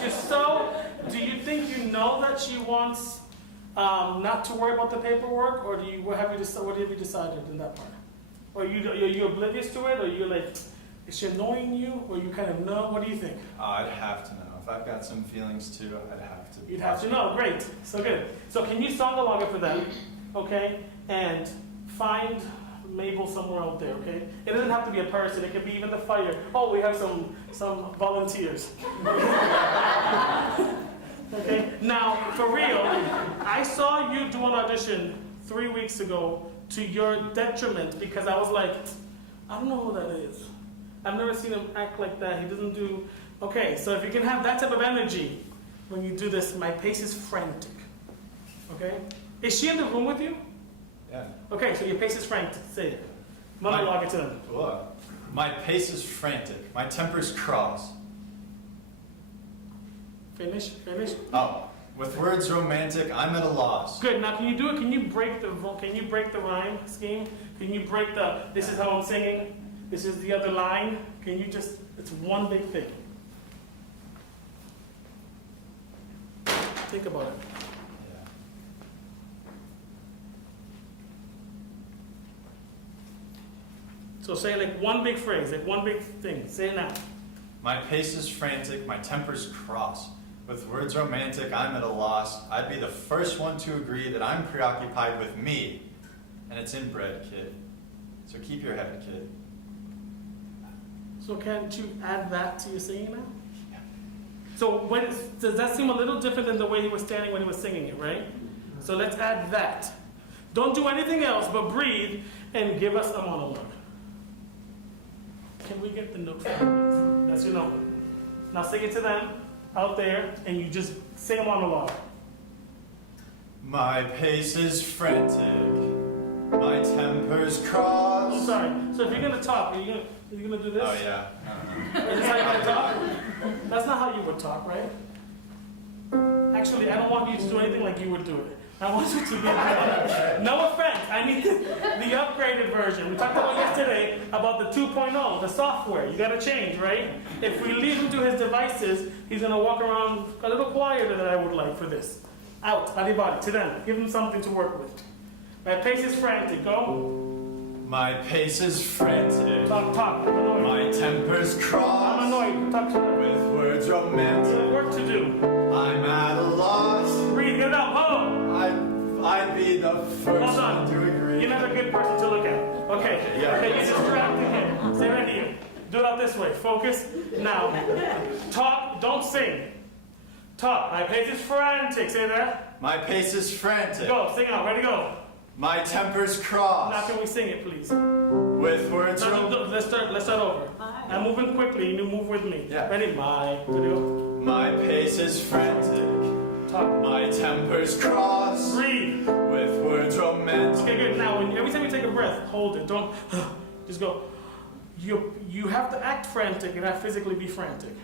just so, do you think you know that she wants not to worry about the paperwork, or what have you decided in that part? Or are you oblivious to it, or you're like, is she annoying you, or you kind of know? What do you think? I'd have to know. If I've got some feelings too, I'd have to. You'd have to know. Great. So good. So can you song along it for them, okay? And find Mabel somewhere out there, okay? It doesn't have to be a person. It can be even the fire. Oh, we have some volunteers. Okay. Now, for real, I saw you do an audition 3 weeks ago to your detriment because I was like, I don't know who that is. I've never seen him act like that. He doesn't do. Okay, so if you can have that type of energy when you do this, my pace is frantic. Okay? Is she in the room with you? Yeah. Okay, so your pace is frantic. Say it. Monologue it to them. What? My pace is frantic. My temper's cross. Finish. Oh, with words romantic, I'm at a loss. Good. Now, can you do it? Can you break the rhyme scheme? Can you break the? This is how I'm singing. This is the other line. Can you just? It's one big thing. Think about it. Yeah. So say like one big phrase, like one big thing. Say it now. My pace is frantic, my temper's cross. With words romantic, I'm at a loss. I'd be the first one to agree that I'm preoccupied with me. And it's inbred, kid. So keep your head, kid. So can't you add that to your singing now? Yeah. So does that seem a little different than the way he was standing when he was singing it, right? So let's add that. Don't do anything else but breathe and give us a monologue. Can we get the note from you? That's your note. Now sing it to them out there, and you just sing a monologue. My pace is frantic, my temper's cross. I'm sorry. So if you're gonna talk, are you gonna do this? Oh yeah. Is this how you're gonna talk? That's not how you would talk, right? Actually, I don't want you to do anything like you would do it. I want you to be no offense. I need the upgraded version. We talked about yesterday about the 2.0, the software. You gotta change, right? If we leave him to his devices, he's gonna walk around a little quieter than I would like for this. Out, adibadi, to them. Give him something to work with. My pace is frantic. Go. My pace is frantic. Talk. I'm annoyed. My temper's cross. I'm annoyed. Talk to them. With words romantic. There's work to do. I'm at a loss. Breathe, get it out. Ho! I'd be the first one to agree. You're not a good person to look at. Okay. Yeah. Okay, you're distracting him. Stay right here. Do it out this way. Focus. Now. Talk. Don't sing. Talk. My pace is frantic. Say that. My pace is frantic. Go. Sing out. Ready, go. My temper's cross. Now can we sing it, please? With words Let's start over. I'm moving quickly. You move with me. Yeah. Ready? Ready, go. My pace is frantic. Talk. My temper's cross. Breathe. With words romantic. Okay, good. Now, every time you take a breath, hold it. Don't just go. You have to act frantic and not physically be frantic.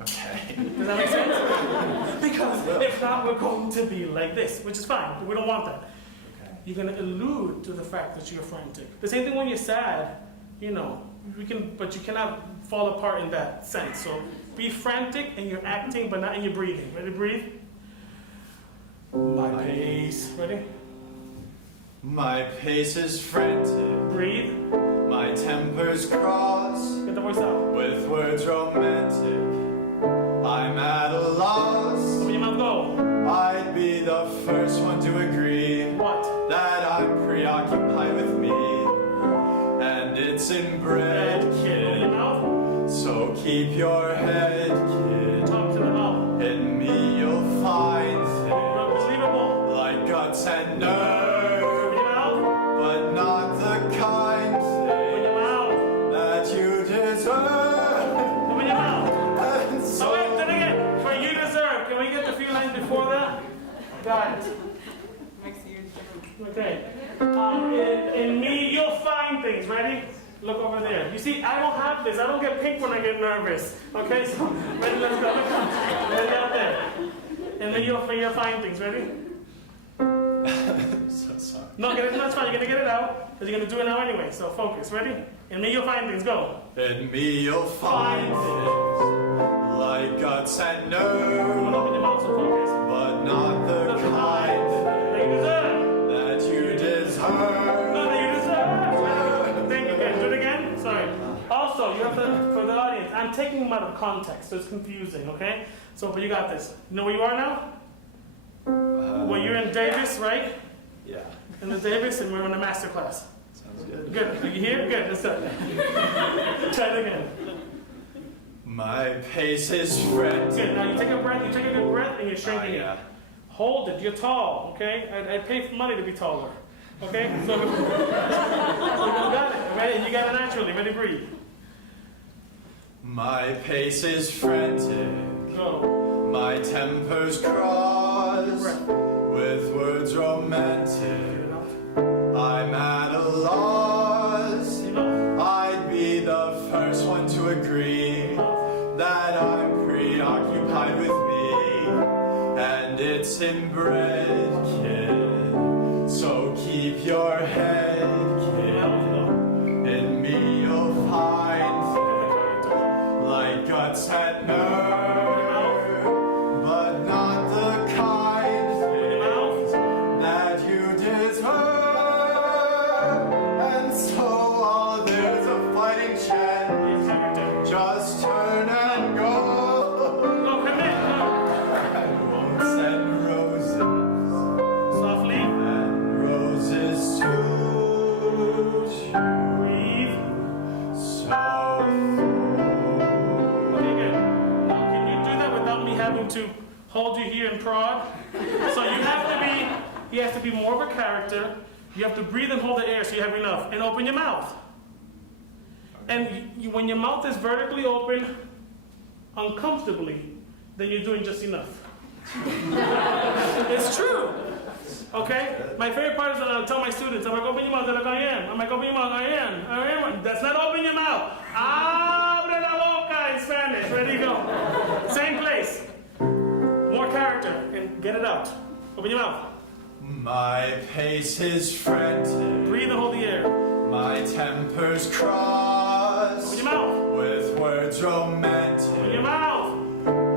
Okay. Does that make sense? Because if not, we're going to be like this, which is fine. We don't want that. Okay. You're going to allude to the fact that you're frantic. The same thing when you're sad. But you cannot fall apart in that sense. So be frantic and you're acting, but not in your breathing. Ready? Breathe. My pace. Ready? My pace is frantic. Breathe. My temper's cross. Get the voice out. With words romantic, I'm at a loss. Open your mouth, go. I'd be the first one to agree. What? That I'm preoccupied with me. And it's inbred, Open kid. your mouth. So keep your head, kid. Talk to the mouth. In me you'll find things Unbelievable. like guts and nerve. Open your mouth. But not the kind Open thing your mouth. that you deserve. Open your mouth. And so Oh wait, then again. For you deserve. Can we get the few lines before that? Got it. Okay. In me, you'll find things. Ready? Look over there. You see, I don't have this. I don't get pink when I get nervous. Okay, so ready? Let's go. Ready out there. And then you'll find things. Ready? so sorry. No, that's fine. You're gonna get it out because you're gonna do it now anyway. So focus. Ready? In me, you'll find things. Go. In me you'll find things like like guts and Come on, open your mouth nerve, so focus. but not the kind That you deserve. that you deserve. No, that you deserve. Thank you, guys. Do it again. Sorry. Also, you have to, for the audience, I'm taking them out of context, so it's confusing, okay? So, but you got this. You know where you are now? Well, you're in Davis, right? Yeah, In the Davis, and we're in a master class. sounds good. Good. Are you here? Good. Let's start. Try it again. My pace is frantic. Good. Now you take a breath. You take a good breath, and you're shrinking yeah. it. Hold it. You're tall. Okay. I'd pay money to be taller. Okay. So, so you got it. Right? And you got it naturally. Ready? Breathe. My pace is frantic. Go. My temper's crossed Breath. with words romantic. Get it out. I'm at a loss. Enough. I'd be the first one to agree that I'm preoccupied with me, and it's inbred, kid. So keep your head, kid. In me you'll find things like guts and nerve, but not the kind things that you deserve. And so while there's a fighting chance, just turn and go. No, come in. I won't send roses, Softly. and roses suit you. Breathe. So Okay, good. Now, can you do that without me having to hold you here and prod? So you have to be more of a character. You have to breathe and hold the air so you have enough. And open your mouth. And when your mouth is vertically open, uncomfortably, then you're doing just enough. It's true. Okay? My favorite part is when I tell my students, I'm like, open your mouth, they're like, I am. I'm like, open your mouth, I am. That's not open your mouth. Abre la boca in Spanish. Ready, go. Same place. More character, and get it out. Open your mouth. my pace is frantic. Breathe and hold the air. My temper's Open crossed your mouth. with words Open your romantic. mouth.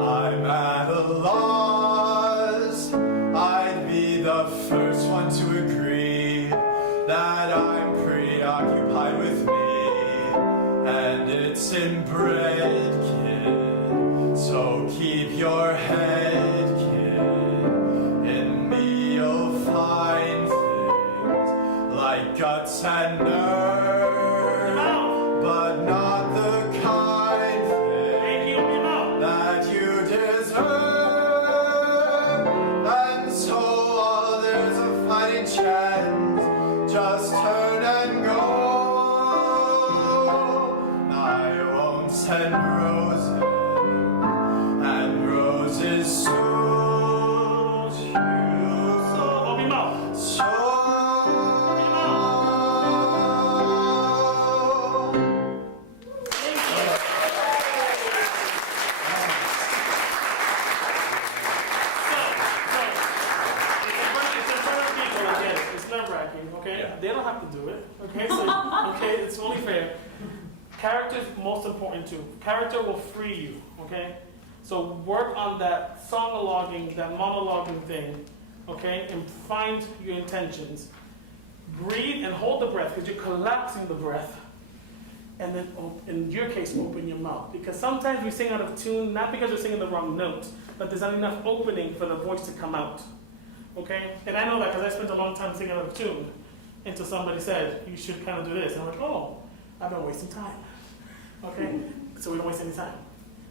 I'm at a loss. I'd be the first one to agree that I'm preoccupied with me, and it's inbred, kid. So keep your head, kid. In me you'll find things like guts and nerve, but not the kind thing Thank you. Open your mouth. that you deserve. And so while there's a fighting chance, just turn and go. I won't send roses, and roses suit you. Open your mouth. So Thank you. It's in front of people, I get it. It's nerve-wracking, okay? Yeah. They don't have to do it, okay? So, okay, it's only fair. Character's most important too. Character will free you, okay? So work on that song-logging, that monologuing thing, okay? And find your intentions. Breathe and hold the breath, because you're collapsing the breath. And then, in your case, open your mouth. Because sometimes we sing out of tune, not because we're singing the wrong note, but there's not enough opening for the voice to come out. Okay? And I know that because I spent a long time singing out of tune. Until somebody said, you should kind of do this. And I'm like, oh, I've been wasting time. Okay? So we don't waste any time.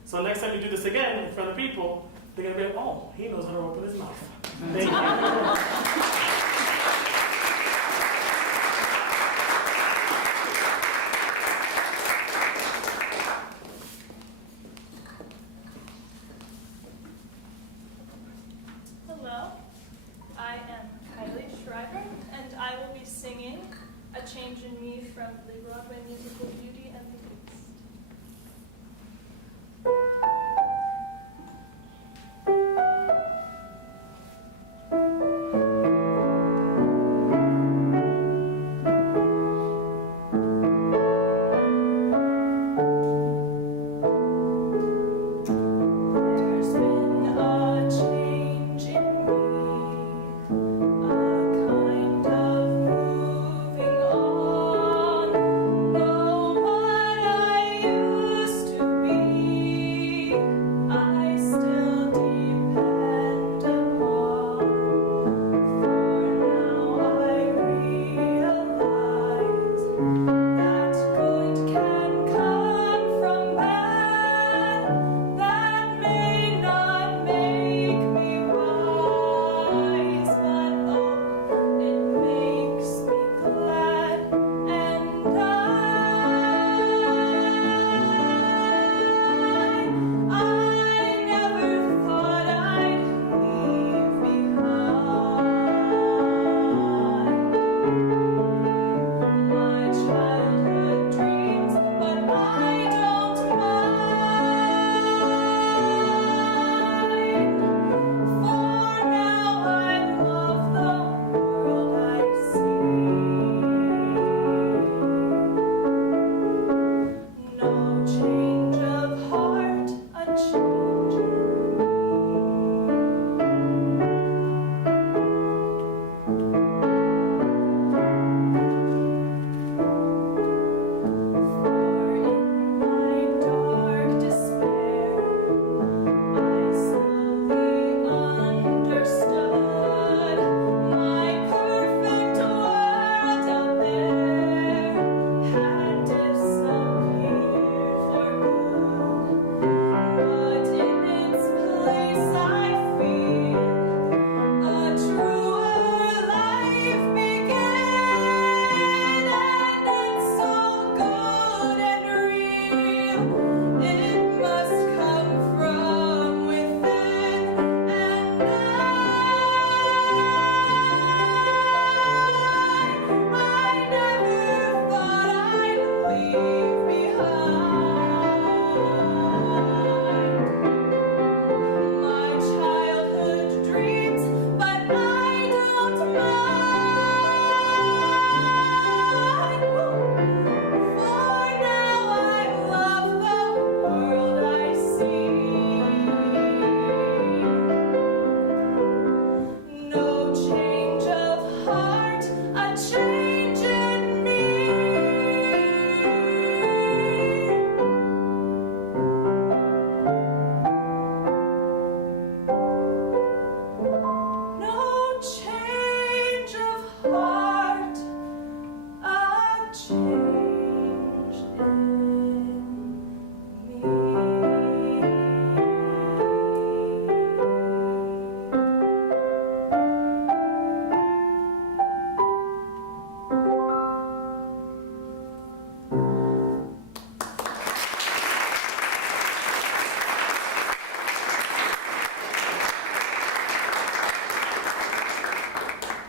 So next time you do this again in front of people, they're going to be like, oh, he knows how to open his mouth. Thank you. Hello, I am Kylie Schriver, and I will be singing A Change in Me from the Broadway musical Beauty and the Beast.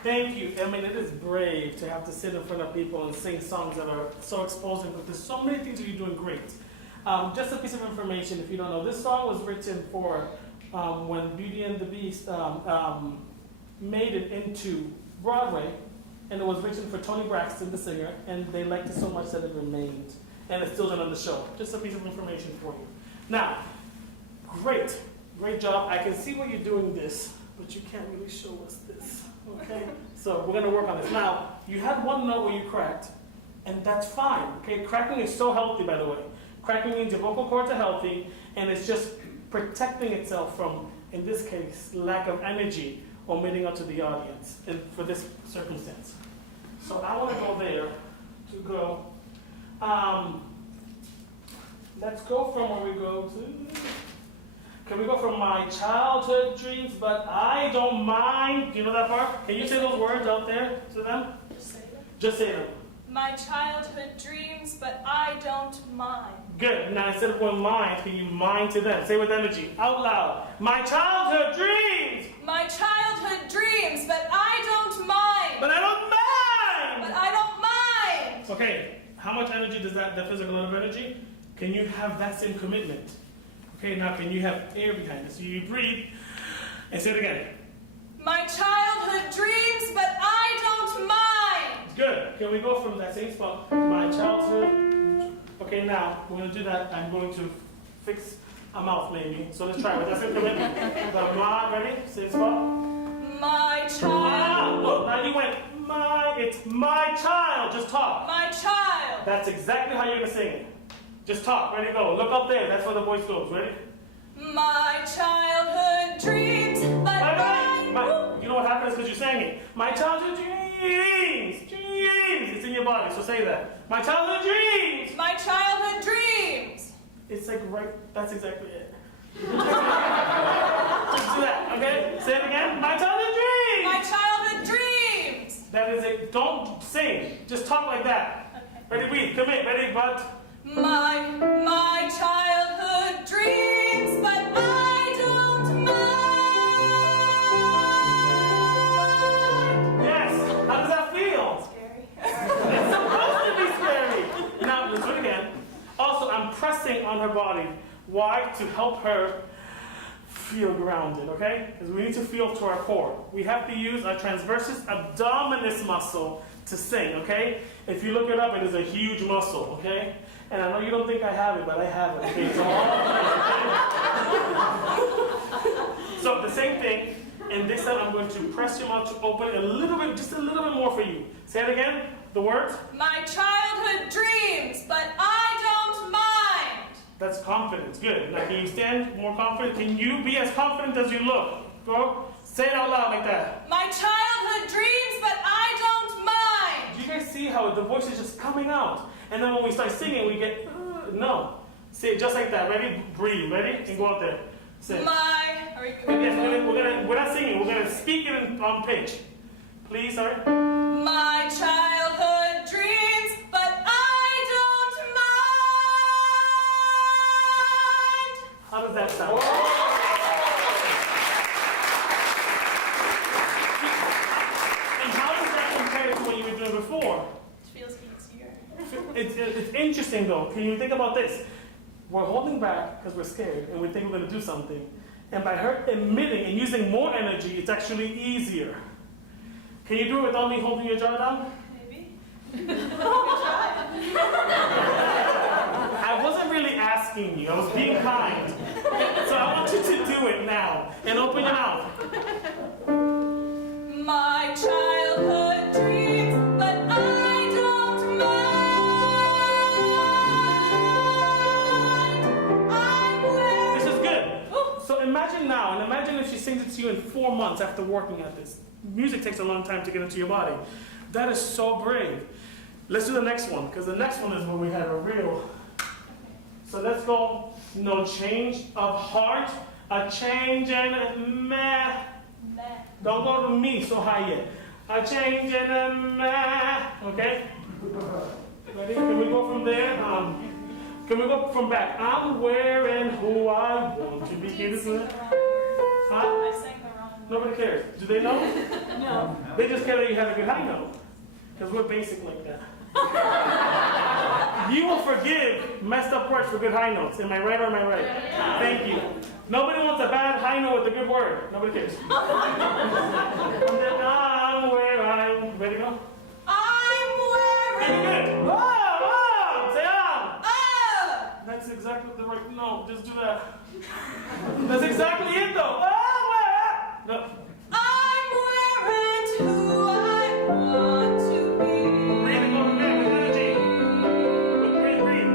Thank you. I mean, it is brave to have to sit in front of people and sing songs that are so exposing, but there's so many things that you're doing great. Just a piece of information, if you don't know, this song was written for when Beauty and the Beast made it into Broadway, and it was written for Toni Braxton, the singer, and they liked it so much that it remained, and it's still done on the show. Just a piece of information for you. Now, great job. I can see where you're doing this, but you can't really show us this, okay? So we're gonna work on this. Now, you had one note where you cracked, and that's fine, okay? Cracking is so healthy, by the way. Cracking means your vocal cords are healthy, and it's just protecting itself from, in this case, lack of energy omitting out to the audience for this circumstance. So I want to go there to go. Let's go from where we go to. Can we go from my childhood dreams, but I don't mind? Do you know that part? Can you say those words out there to them? Just say them. Just say them. My childhood dreams, but I don't mind. Good. Now instead of going mind, can you mind to them? Say with energy, out loud. My childhood dreams. My childhood dreams, but I don't mind. But I don't mind. But I don't mind. Okay. How much energy does that physical amount of energy? Can you have that same commitment? Okay. Now can you have air behind it? So you breathe and say it again. My childhood dreams, but I don't mind. Good. Can we go from that same spot? My childhood. Okay, now we're going to do that. I'm going to fix a mouth maybe. So let's try it. That's it. Ready? Same spot. My child. Oh, now you went, it's my child. Just talk. My child. That's exactly how you're going to sing it. Just talk. Ready, go. Look up there. That's where the voice goes. Ready? My childhood dreams, but you know what happens because you sang it. My childhood dreams. It's in your body, so say that. My childhood dreams. My childhood dreams. It's like right, that's exactly it. Just do that, okay? Say it again. My childhood dreams. My childhood dreams. That is it. Don't sing. Just talk like that. Okay. Ready, breathe. Commit. Ready, but. My childhood dreams, but I don't mind. Yes. How does that feel? Scary. It's supposed to be scary. Now, let's do it again. Also, I'm pressing on her body. Why? To help her feel grounded, okay? Because we need to feel to our core. We have to use our transversus abdominis muscle to sing, okay? If you look it up, it is a huge muscle, okay? And I know you don't think I have it, but I have it, okay? So the same thing, and this time I'm going to press your mouth to open a little bit, just a little bit more for you. Say it again, the words. My childhood dreams, but I don't mind. That's confidence, good. Now can you stand more confident? Can you be as confident as you look? Go, say it out loud like that. My childhood dreams, but I don't mind. Do you guys see how the voice is just coming out? And then when we start singing, we get, no. Say it just like that. Ready? Breathe. Ready? And go out there. Say it. Are we Yes, we're not singing. We're going to speak it on pitch. Please, sorry. My childhood dreams, but I don't mind. How does that sound? And how does that compare to what you were doing before? It feels easier. It's interesting though. Can you think about this? We're holding back because we're scared and we think we're going to do something. And by her emitting and using more energy, it's actually easier. Can you do it without me holding your jaw down? Maybe. I wasn't really asking you. I was being kind. So I want you to do it now. And open your mouth. My childhood dreams, but I don't mind. This is good. So imagine now, and imagine if she sings it to you in 4 months after working at this. Music takes a long time to get into your body. That is so brave. Let's do the next one, because the next one is where we have a real. So let's go. No change of heart, a change in meh. Don't go to me so high yet. A change in a meh. Okay? Ready? Can we go from there? Can we go from back? I'm wearing who I want to be. I sang the wrong word. Huh? I sang the wrong Nobody cares. Do they know? No. They just care that you have a good high note. Because we're basic like that. You will forgive messed up words for good high notes. Am I right or am I right? Thank you. Nobody wants a bad high note with a good word. Nobody cares. I'm where I'm. Ready to go? I'm wearing. Very good. Whoa! Say on. Oh! That's exactly the right. No, just do that. That's exactly it though. No. I'm wearing who I want to be. Breathing over there with energy. Breathe.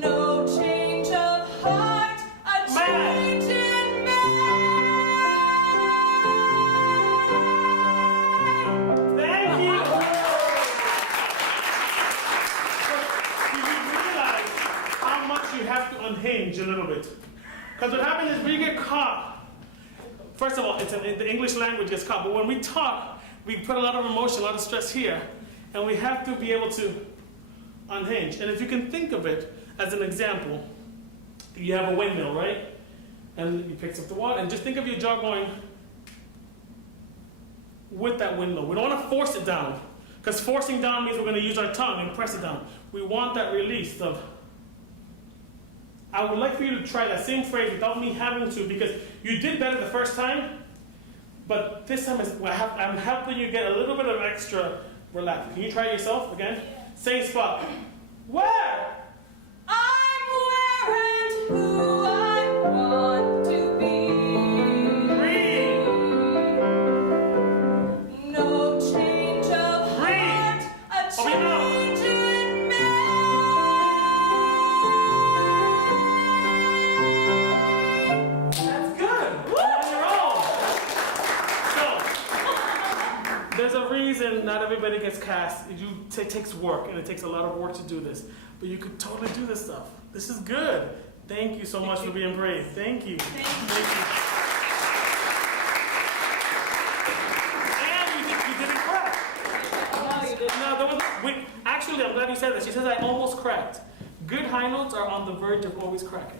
No change of heart, a change in Thank you. Do you realize how much you have to unhinge a little bit? Because what happens is when you get caught, first of all, the English language gets caught, but when we talk, we put a lot of emotion, a lot of stress here, and we have to be able to unhinge. And if you can think of it as an example, you have a windmill, right? And you pick up the water, and just think of your jaw going with that windmill. We don't want to force it down, because forcing down means we're going to use our tongue and press it down. We want that release of. I would like for you to try that same phrase without me having to, because you did better the first time, but this time I'm helping you get a little bit of extra relax. Can you try it yourself again? Yeah. Same spot. Where? I'm wearing who I want to be. Breathe. No change of heart, a Open your mouth. change in me. That's good. On your own. So, there's a reason not everybody gets cast. It takes work, and it takes a lot of work to do this. But you could totally do this stuff. This is good. Thank you so much for being brave. Thank you. Thank you. Thank you. And you did it correct. No, you didn't. No, actually, I'm glad you said that. She says I almost cracked. Good high notes are on the verge of always cracking.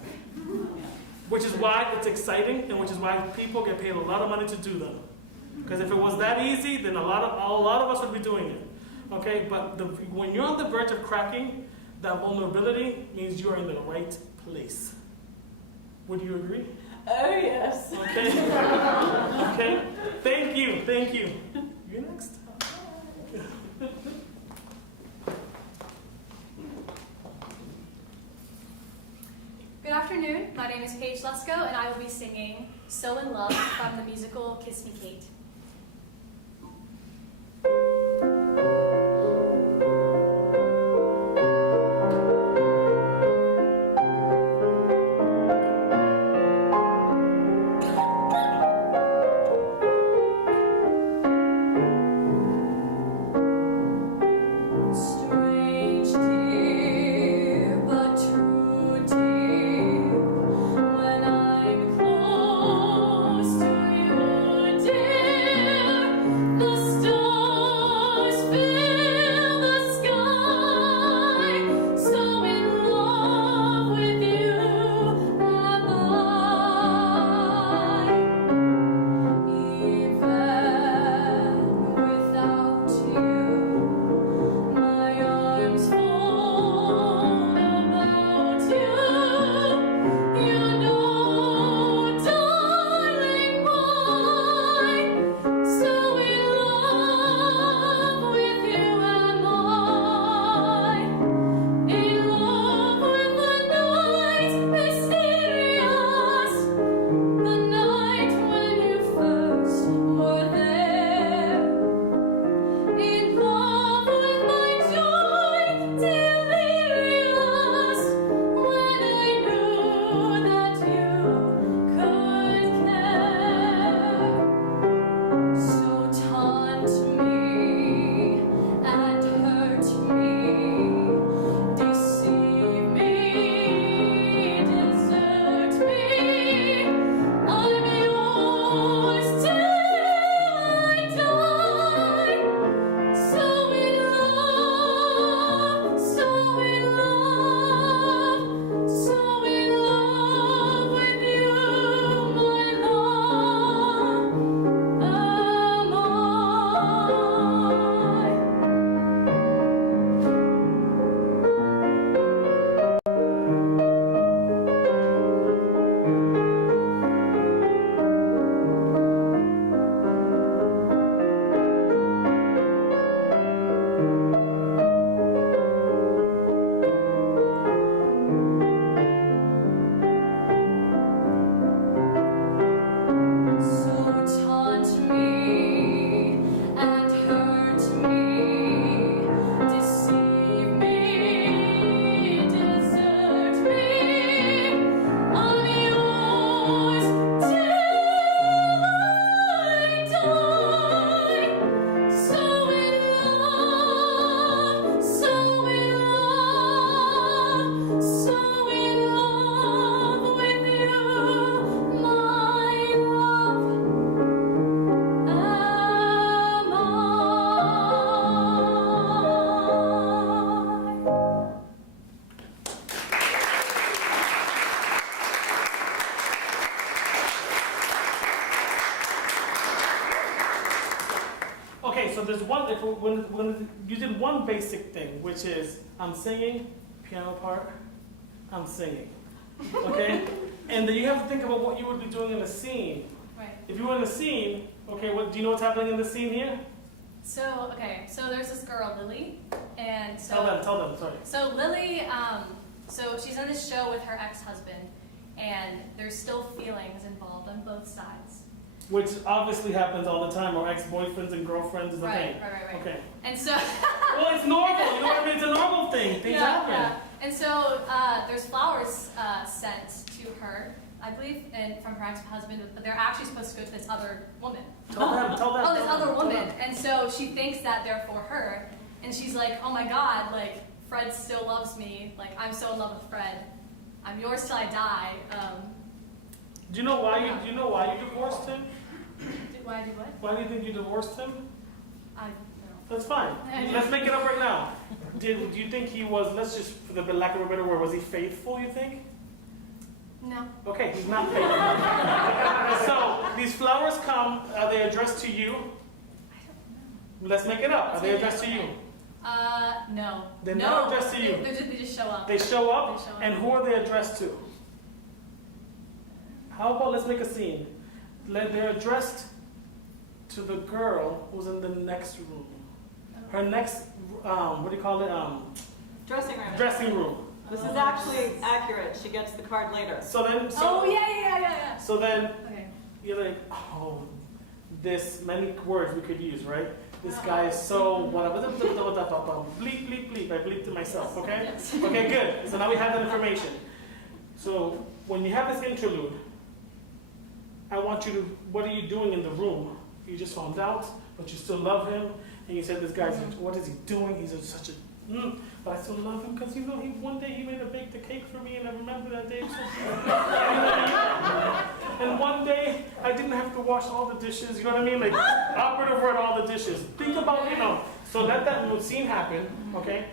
Which is why it's exciting, and which is why people get paid a lot of money to do them. Because if it was that easy, then a lot of us would be doing it. Okay, but when you're on the verge of cracking, that vulnerability means you're in the right place. Would you agree? Oh, yes. Okay. Okay. Thank you. Thank you. You next. Good afternoon. My name is Paige Lesko, and I will be singing "So in Love" from the musical Kiss Me, Kate. Strange, dear, but true, dear. When I'm close to you, dear. when you did one basic thing, which is I'm singing, piano part, I'm singing, okay? And then you have to think about what you would be doing in the scene. Right. If you were in the scene, okay, do you know what's happening in the scene here? So there's this girl, Lily, and so. Tell them, sorry. So Lily, so she's in this show with her ex-husband, and there's still feelings involved on both sides. Which obviously happens all the time, or ex-boyfriends and girlfriends is a thing. Right. Okay. And so. Well, it's normal, you know what I mean? It's a normal thing. Things happen. Yeah. And so there's flowers sent to her, I believe, and from her ex-husband, but they're actually supposed to go to this other woman. Tell them. Oh, this other woman. And so she thinks that they're for her, and she's like, oh my God, like, Fred still loves me. Like, I'm so in love with Fred. I'm yours till I die. Do you know why you divorced him? Why do what? Why do you think you divorced him? I don't That's fine. Let's make it up right now. Do you think he was, let's just, for the lack of a better word, was he faithful, you think? know. No. Okay, he's not faithful. So, these flowers come, are they addressed to you? I don't know. Let's make it up. Are they addressed to you? No. They're not addressed to you. They just show up. They show up, They show up. and who are they addressed to? How about let's make a scene. They're addressed to the girl who's in the next room. Her next, what do you call it? Dressing room. Dressing room. This is actually accurate. She gets the card later. So then, Oh, yeah. So then, Okay. you're like, oh, this many words we could use, right? This guy is so whatever. Bleep, bleep, bleep. I bleeped to myself, okay? Yes. Okay, good. So now we have that information. So when you have this interlude, I want you to, what are you doing in the room? You just found out, but you still love him. And you said, this guy's, what is he doing? He's such a, but I still love him because, one day he made a bake the cake for me and I remember that day. And one day I didn't have to wash all the dishes, you know what I mean? Like, operative word, all the dishes. Think about, so let that scene happen, okay?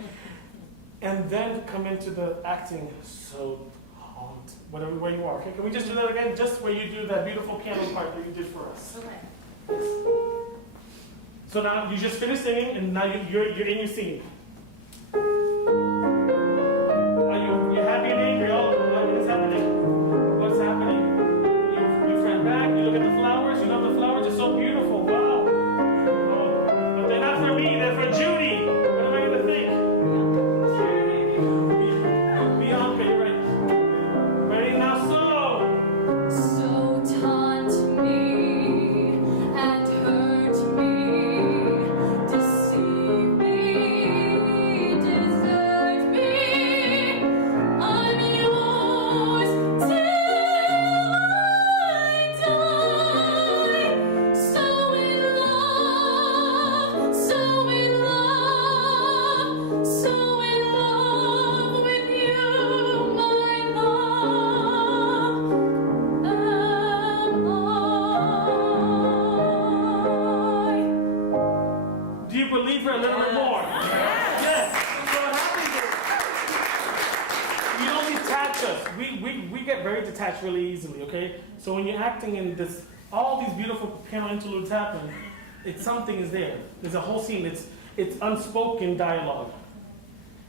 And then come into the acting, so haunt, whatever way you are, okay? Can we just do that again? Just where you do that beautiful piano part that you did for us. Okay. So now you just finished singing, and now you're in your scene. Are you happy and angry? What is happening? What's happening? You friend back. You look at the flowers. You know the flowers are so beautiful. Wow. Oh, but they're not for me. They're for Judy. What am I gonna think? Beyonce, right? Ready now, solo. So taunt me and hurt me, deceive me, desert me. I'm yours till I die. So in love, so in love, so in love with you, my love. Do you believe her a little bit more? Yes. So what happens is, you don't detach us. We get very detached really easily, okay? So when you're acting in this, all these beautiful piano interludes happen, something is there. There's a whole scene. It's unspoken dialogue.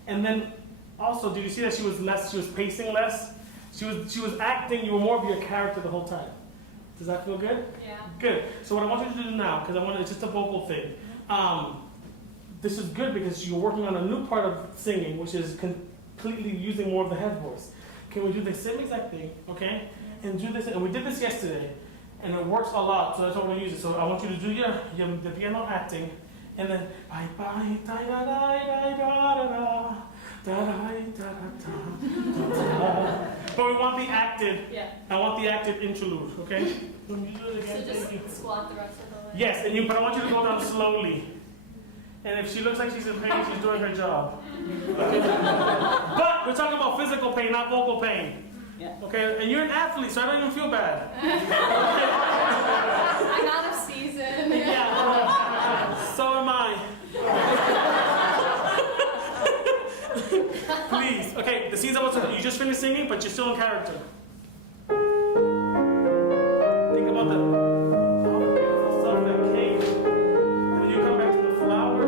And then also, did you see that she was pacing less? She was acting, you were more of your character the whole time. Does that feel good? Yeah. Good. So what I want you to do now, because it's just a vocal thing. This is good because you're working on a new part of singing, which is completely using more of the head voice. Can we do the same exact thing, okay? And do this, and we did this yesterday, and it works a lot, so that's why we're gonna use it. So I want you to do the piano acting, and then bye bye da da da da da da da da. But we want the acted. Yeah. I want the acted interlude, okay? Can you do it So again? Thank you. just squat the rest of the way. Yes, but I want you to go down slowly. And if she looks like she's in pain, she's doing her job. But we're talking about physical pain, not vocal pain. Yeah. Okay, and you're an athlete, so I don't even feel bad. I'm out of season. Yeah. So am I. Please. Okay, the scene's about to, you just finished singing, but you're still in character. Think about the beautiful stuff, that cake. And then you come back to the flowers.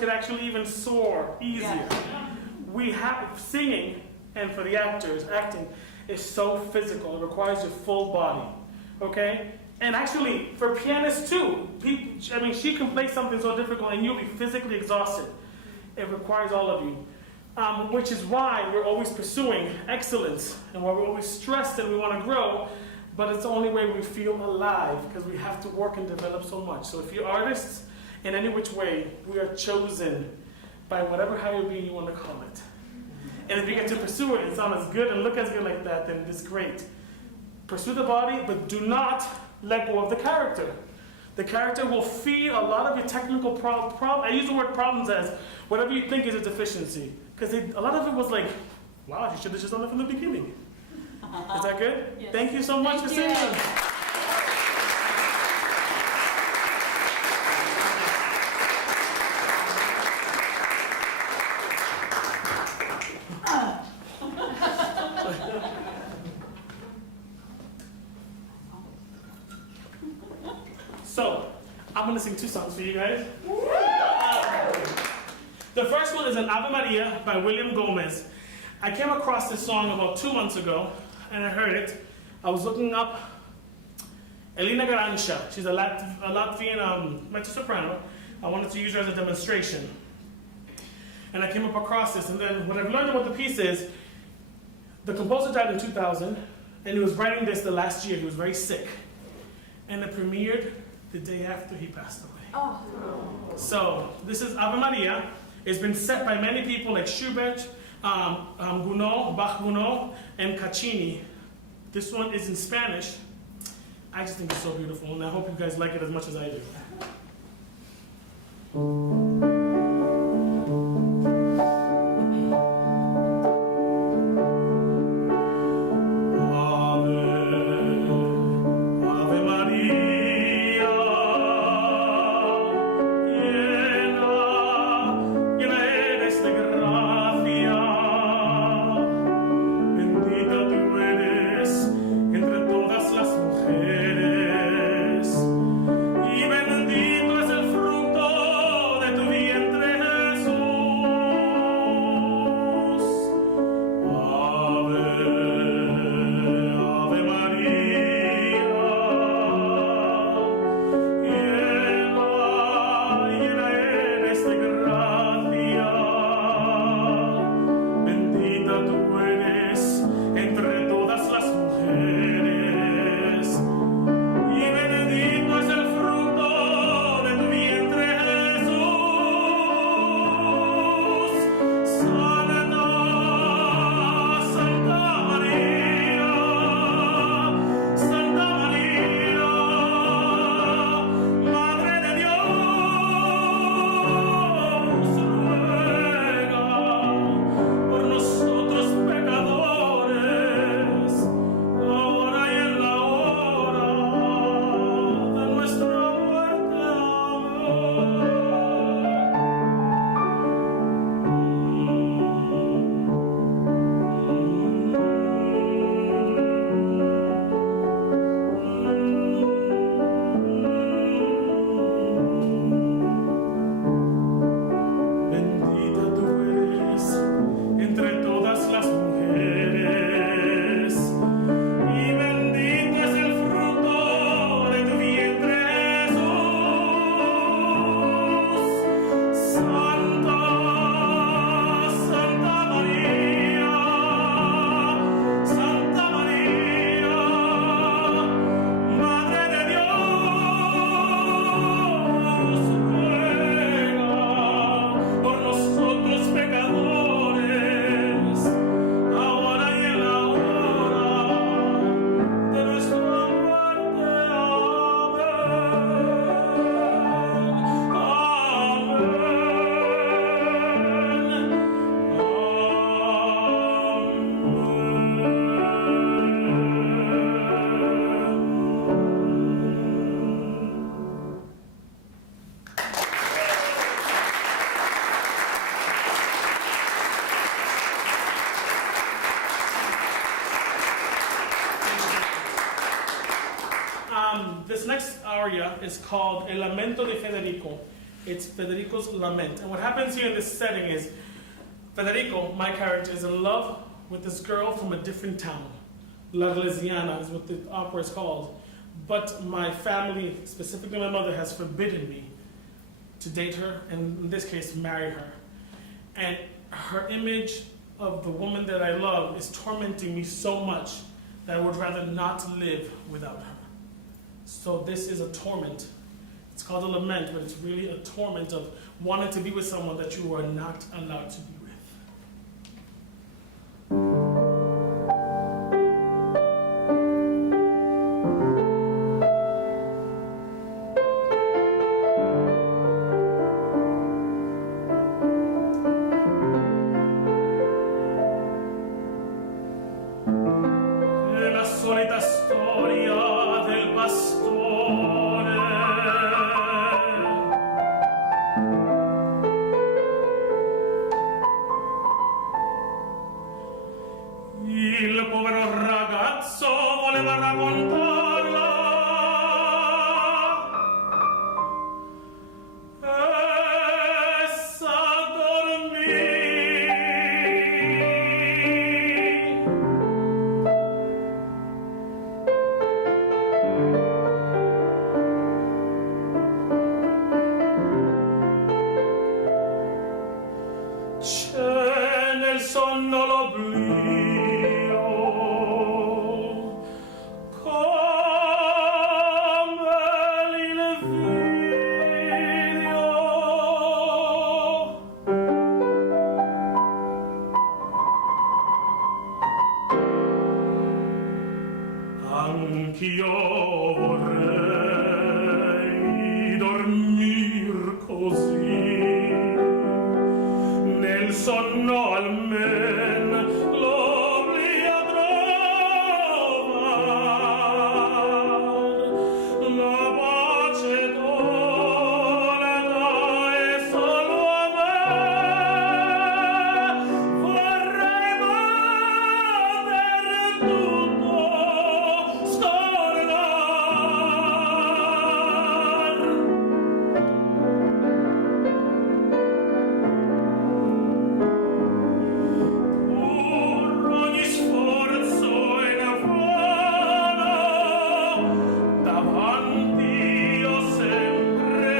Could actually even soar easier. Yeah. We have singing, and for the actors, acting is so physical. It requires your full body. Okay? And actually, for pianists too, she can play something so difficult and you'll be physically exhausted. It requires all of you. Which is why we're always pursuing excellence and why we're always stressed and we want to grow, but it's the only way we feel alive because we have to work and develop so much. So if you're artists, in any which way, we are chosen by whatever higher being you want to call it. And if you get to pursue it and sound as good and look as good like that, then it's great. Pursue the body, but do not let go of the character. The character will feed a lot of your technical problems. I use the word problems as whatever you think is a deficiency. Because a lot of it was like, wow, you should have just done it from the beginning. Is that good? Yes. Thank you so much for singing. So, I'm going to sing two songs for you guys. The first one is an Ave Maria by William Gomez. I came across this song about 2 months ago, and I heard it. I was looking up Elena Garancha. She's a Latvian mezzo-soprano. I wanted to use her as a demonstration. And I came up across this, and then what I've learned about the piece is, the composer died in 2000, and he was writing this the last year. He was very sick. And it premiered the day after he passed away. Oh. So this is Ave Maria. It's been set by many people like Schubert, Gounod, Gounod, and Caccini. This one is in Spanish. I just think it's so beautiful, and I hope you guys like it as much as I do. aria is called El Lamento de Federico. It's Federico's lament. And what happens here in this setting is Federico, my character, is in love with this girl from a different town. La Glesiana is what the opera is called. But my family, specifically my mother, has forbidden me to date her, and in this case, marry her. And her image of the woman that I love is tormenting me so much that I would rather not live without her. So this is a torment. It's called a lament, but it's really a torment of wanting to be with someone that you are not allowed to be with. La solita storia del pastore. Il povero ragazzo voleva raccontarla e s'addormì. C'è nel sonno l'oblio, come l'invidio. Anch'io vorrei dormir così, nel sonno almen l'oblio trovar, la pace doleta e solo a me vorrei poter tutto scordar. Ogni sforzo è vano, davanti io sempre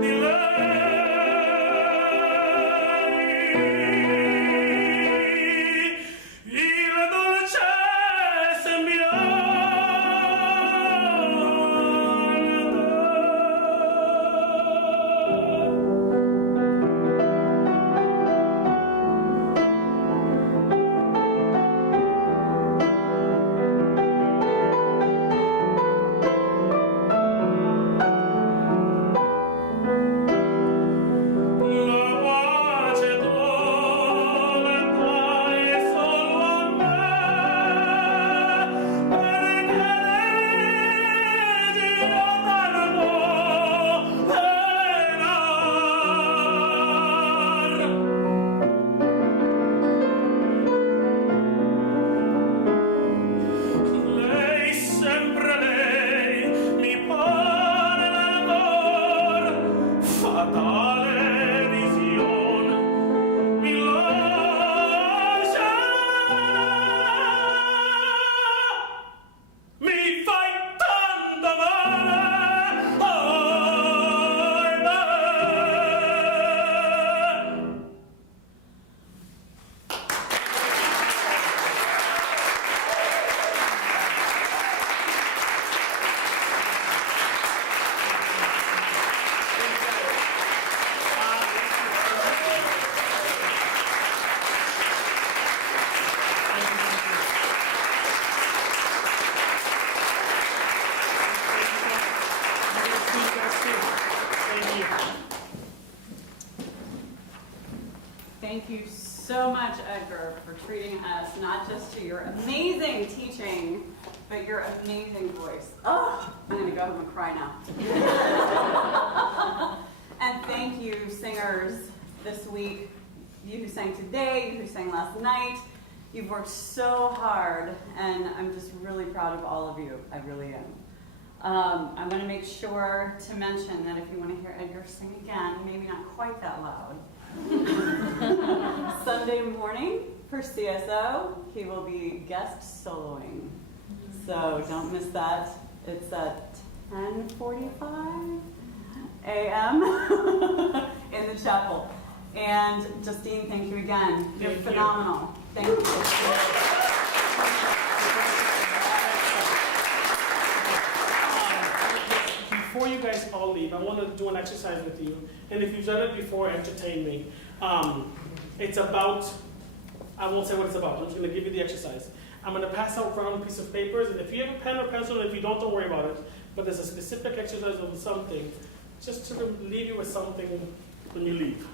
di lei, il dolce la pace doleta è solo a me, perché leggi io tanto penar. Lei, sempre lei, mi pare l'ardor, fatale visione, mi lascia, mi fai tanto male, ahimè. Thank you so much, Edgar, for treating us not just to your amazing teaching, but your amazing voice. Oh, I'm gonna go home and cry now. And thank you, singers, this week. You who sang today, you who sang last night. You've worked so hard, and I'm just really proud of all of you. I really am. I'm going to make sure to mention that if you want to hear Edgar sing again, maybe not quite that loud, Sunday morning for CSO, he will be guest soloing. So don't miss that. It's at 10:45 a.m. in the chapel. And Justine, thank you again. You're phenomenal. Thank you. Before you guys all leave, I want to do an exercise with you. And if you've done it before, entertain me. It's about, I won't say what it's about. I'm just going to give you the exercise. I'm going to pass out round piece of papers. And if you have a pen or pencil, and if you don't worry about it. But there's a specific exercise on something, just to leave you with something when you leave.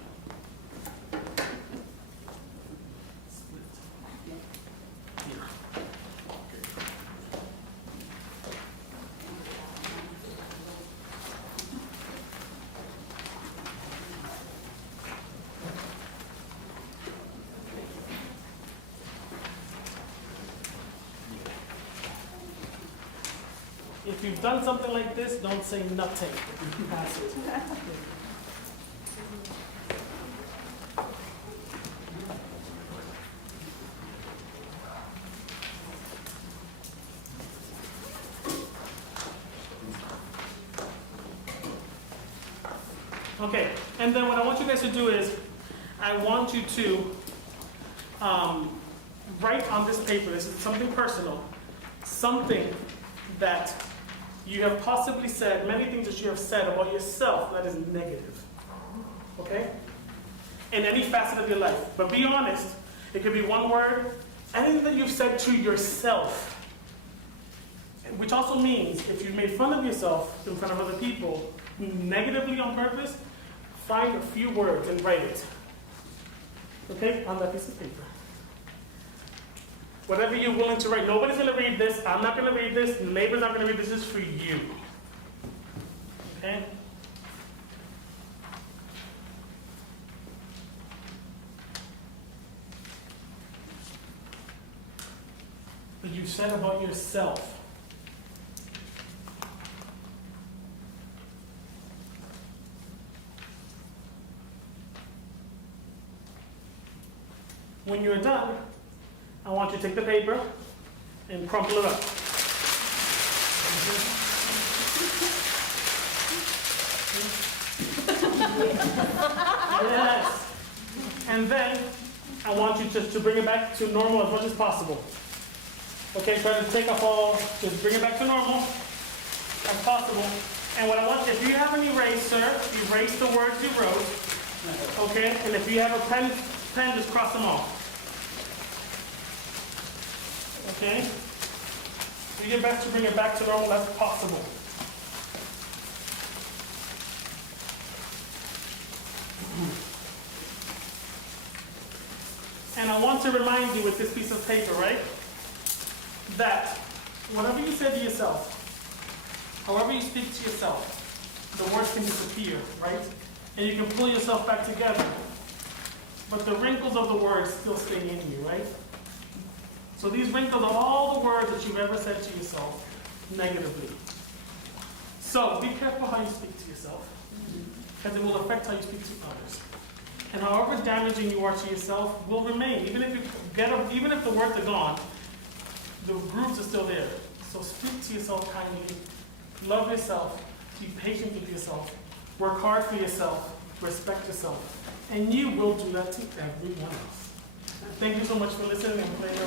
If you've done something like this, don't say nothing. Pass it. Okay, and then what I want you guys to do is, I want you to write on this paper, this is something personal, something that you have possibly said, many things that you have said about yourself that is negative. Okay? In any facet of your life. But be honest. It could be one word. Anything that you've said to yourself. Which also means if you've made fun of yourself in front of other people, negatively on purpose, find a few words and write it. Okay? On that piece of paper. Whatever you're willing to write. Nobody's going to read this. I'm not going to read this. The neighbor's not going to read this. This is for you. Okay? But you said about yourself. When you're done, I want you to take the paper and crumple it up. Yes. And then I want you to bring it back to normal as much as possible. Okay, try to take off all, just bring it back to normal as possible. And what I want, if you have an eraser, erase the words you wrote. Okay, and if you have a pen, just cross them off. Okay? Do your best to bring it back to normal as possible. And I want to remind you with this piece of paper, right? That whatever you say to yourself, however you speak to yourself, the words can disappear, right? And you can pull yourself back together. But the wrinkles of the words still stay in you, right? So these wrinkles are all the words that you've ever said to yourself negatively. So be careful how you speak to yourself, because it will affect how you speak to others. And however damaging you are to yourself will remain. Even if the words are gone, the grooves are still there. So speak to yourself kindly, love yourself, be patient with yourself, work hard for yourself, respect yourself. And you will do that to everyone else. Thank you so much for listening and playing.